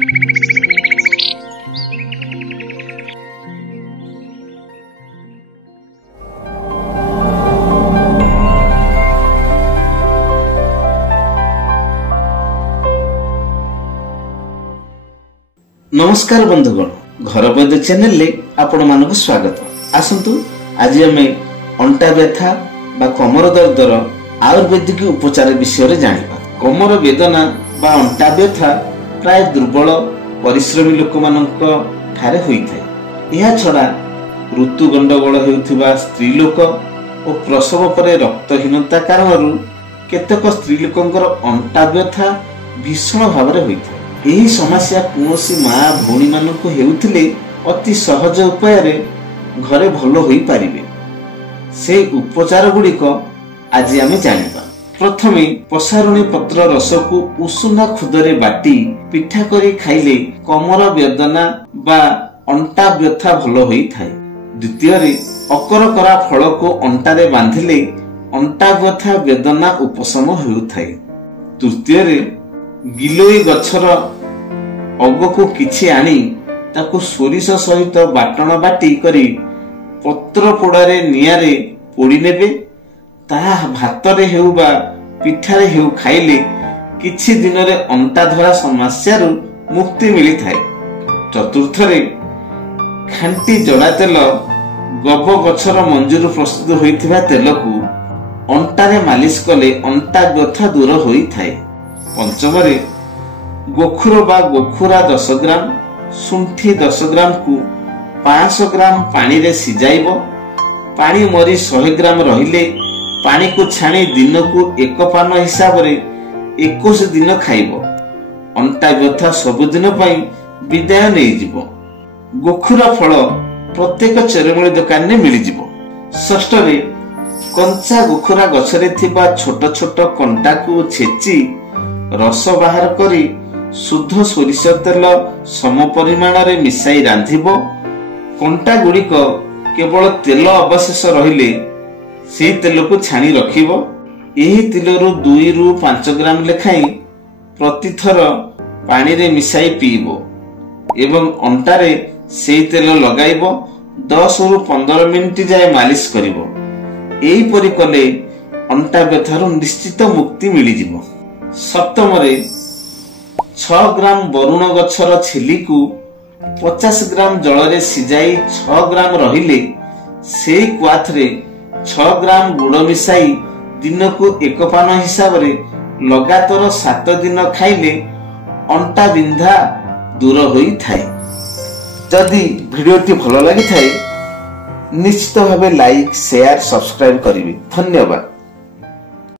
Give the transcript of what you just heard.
नमस्कार बंधुगण, घर वैद्य चैनल ले आपण मानक स्वागत। आसंतु आज आम अंटा व्यथा बा कमर दर्दर आयुर्वेदिक उपचार विषय जानिबा। कमर वेदना बा अंटा व्यथा प्राय दुर्बल परिश्रमी लोक मानक ठारे होइथाय। यह छडा ऋतु गंडगोल हेउथिबा स्त्री लोक और प्रसव परे रक्तहीनता कारणरू केतक स्त्री लोकंकर अंटा व्यथा भीषण भाव में होइथाय। यही समस्या कौनसी माँ भौणी मानक हेउथिले अति सहज उपाय रे घरे भल होई पारिबे। से उपचार गुड़िक आज आमे जानिबा। प्रथमे पसारुणी पत्र रस को उषुना खुदरे बाटी पिठा करी खाइले कमर वेदना बा अंटा व्यथा भल होई थाए। द्वितीय रे अकरकरा फल को अंटारे बांधिले अंटा व्यथा वेदना उपशम हेउथाए। तृतीय रे गिलोई गछर अग को किछि आनी ताकु सोरिष सहित बाटण बाटी करी पत्र पोड़ारे नियारे पोड़ी नेबे। ताहा भातरे हेउ बा पिठारे हेउ खाइले किछि दिन रे अंटा धरा समस्या रु मुक्ति मिली थाए। चतुर्थ रे खांटी जड़ा तेल गब गछर मंजूर प्रस्तुत होइथिबा तेल को अंटारे मालिश कले अंटा व्यथा दूर होई थाए। पंचम रे गोखुर बा गोखुरा 10 ग्राम सुंठी 10 ग्राम को 500 ग्राम पानी रे सिजाइबो। पानी मरी 100 ग्राम रहिले पानी को छाणी दिन को एक पान हिसाब रे 21 दिन खाइबो। अंटा व्यथा सब दिन पई विदाय नै जिवो। गोखुरा फल प्रत्येक चेरमूली दुकान ने मिली जिवो। षष्ठ रे कंचा गोखुरा गछरे थिबा छोट छोट कंटा को छेची रस बाहर करी शुद्ध सोरिष तेल सम परिमाण रे मिसाई रांधिबो। कंटा गुड़िक केवल तेल अवशेष रहिले से तेल को छाणी रखिबो। एही तेलरु 2 रु 5 ग्राम लेखाई प्रतिथर पानी रे मिसाई पीबो एवं अंटारे से तेल लगाइबो। 10 रु 15 मिनिट जाए मालिश करिबो। एही परि कले अंटा व्यथारु निश्चित मुक्ति मिली जिवो। सप्तम रे 6 ग्राम वरुण गछर छेली को 50 ग्राम जल रे सिजाई 6 ग्राम रहिले से क्वाथ रे 6 ग्राम गुड़ मिसाई दिन को एक पान हिसाब रे लगातार 7 दिन खाइले अंटा बिंधा दूर होई थाए। जदि भिडियोटी भल लागि थाए निश्चित भावे लाइक शेयर सब्सक्राइब करिवे। धन्यवाद।